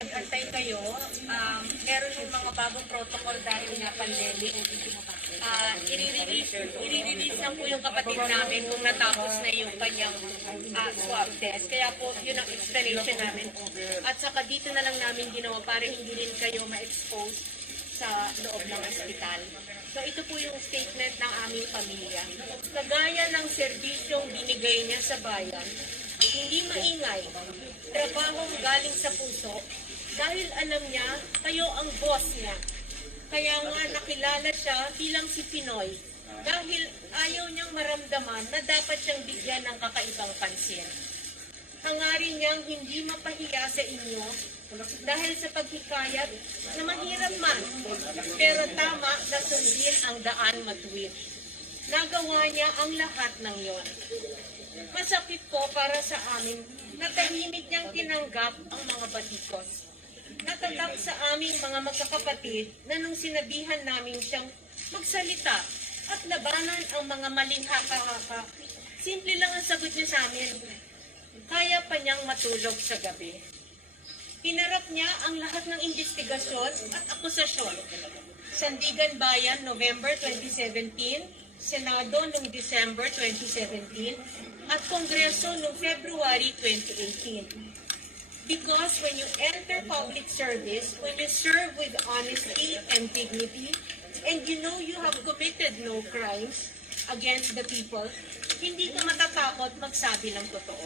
Antay kayo, meron yung mga bagong protocol dahil nga pandemic. I-release lang po yung kapatid namin kung natapos na yung kanyang swab test. Kaya po, yun ang explanation namin. At saka dito na lang namin ginawa para hindi rin kayo ma-expose sa loob ng ospital. So ito po yung statement ng aming pamilya. Kagaya ng serbisyong binigay niya sa bayan, hindi maingay, trabahong galing sa puso, dahil alam niya, kayo ang boss niya. Kaya nga nakilala siya bilang si Pinoy, dahil ayaw niyang maramdaman na dapat siyang bigyan ng kakaibang pansin. Hangarin niyang hindi mapahiya sa inyo dahil sa paghikayat na mahirap man, pero tama na sundin ang daan matuwid. Nagawa niya ang lahat ng yon. Masakit po para sa amin na tahimik niyang tinanggap ang mga batikos. Natatak sa aming mga magkakapatid na nung sinabihan namin siyang magsalita at labanan ang mga maling haka-haka, simple lang ang sagot niya sa amin. Kaya pa niyang matulog sa gabi. Hinarap niya ang lahat ng investigasyon at akusasyon. Sandigan Bayan, November 2017, Senado noong December 2017, at Kongreso noong February 2018. Because when you enter public service, when you serve with honesty and dignity, and you know you have committed no crimes against the people, hindi ka matatakot magsabi ng totoo.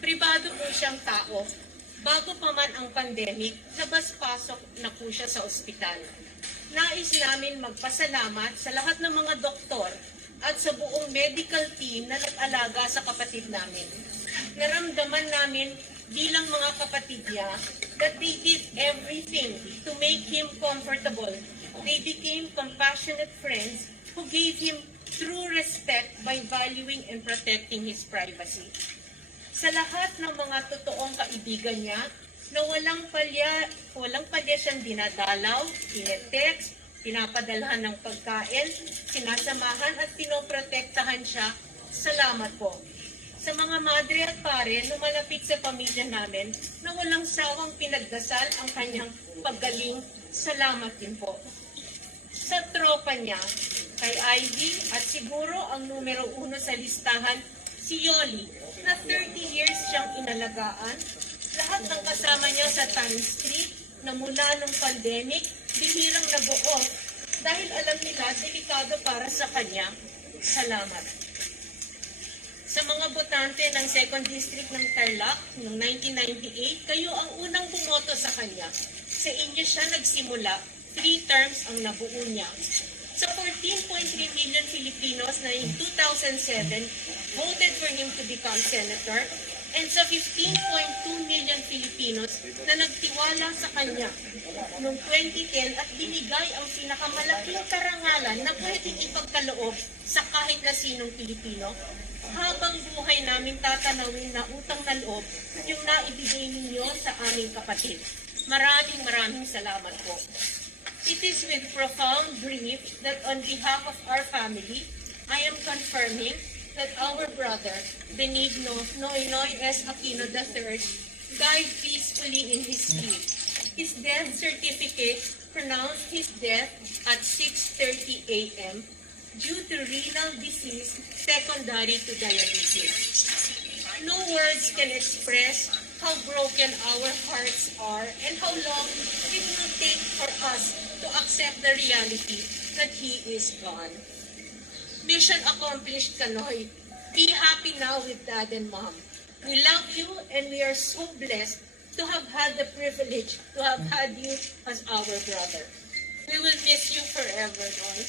Pribado po siyang tao. Bago pa man ang pandemic, labas-pasok na po siya sa ospital. Nais namin magpasalamat sa lahat ng mga doktor at sa buong medical team na nag-alaga sa kapatid namin. Naramdaman namin bilang mga kapatid niya that they did everything to make him comfortable. They became compassionate friends who gave him true respect by valuing and protecting his privacy. Sa lahat ng mga totoong kaibigan niya, na walang palya siyang dinadalaw, tinetext, pinapadalhan ng pagkain, sinasamahan at pinoprotektahan siya, salamat po. Sa mga madre at pare na malapit sa pamilya namin na walang sawang pinagdasal ang kanyang paggaling, salamat din po. Sa tropa niya, kay Ivy at siguro ang numero 1 sa listahan, si Yoli, na 30 years siyang inalagaan, lahat ng kasama niya sa Times Street na mula nung pandemic, bihirang nabuo dahil alam nila delikado para sa kanya. Salamat. Sa mga botante ng 2nd District ng Tarlac noong 1998, kayo ang unang bumoto sa kanya. Sa inyo siya nagsimula, 3 terms ang nabuo niya. Sa 14.3 million Filipinos na in 2007 voted for him to become senator, and sa 15.2 million Filipinos na nagtiwala sa kanya noong 2010 at binigay ang pinakamalaking karangalan na pwedeng ipagkaloob sa kahit na sinong Pilipino, habang buhay namin tatanawin na utang na loob yung naibigay ninyo sa aming kapatid. Maraming salamat po. It is with profound grief that on behalf of our family, I am confirming that our brother, Benigno Noynoy S. Aquino III, died peacefully in his sleep. His death certificate pronounced his death at 6:30 a.m. due to renal disease secondary to diabetes. No words can express how broken our hearts are and how long it will take for us to accept the reality that he is gone. Mission accomplished, Kanoy. Be happy now with Dad and Mom. We love you and we are so blessed to have had the privilege to have had you as our brother. We will miss you forever, Noy.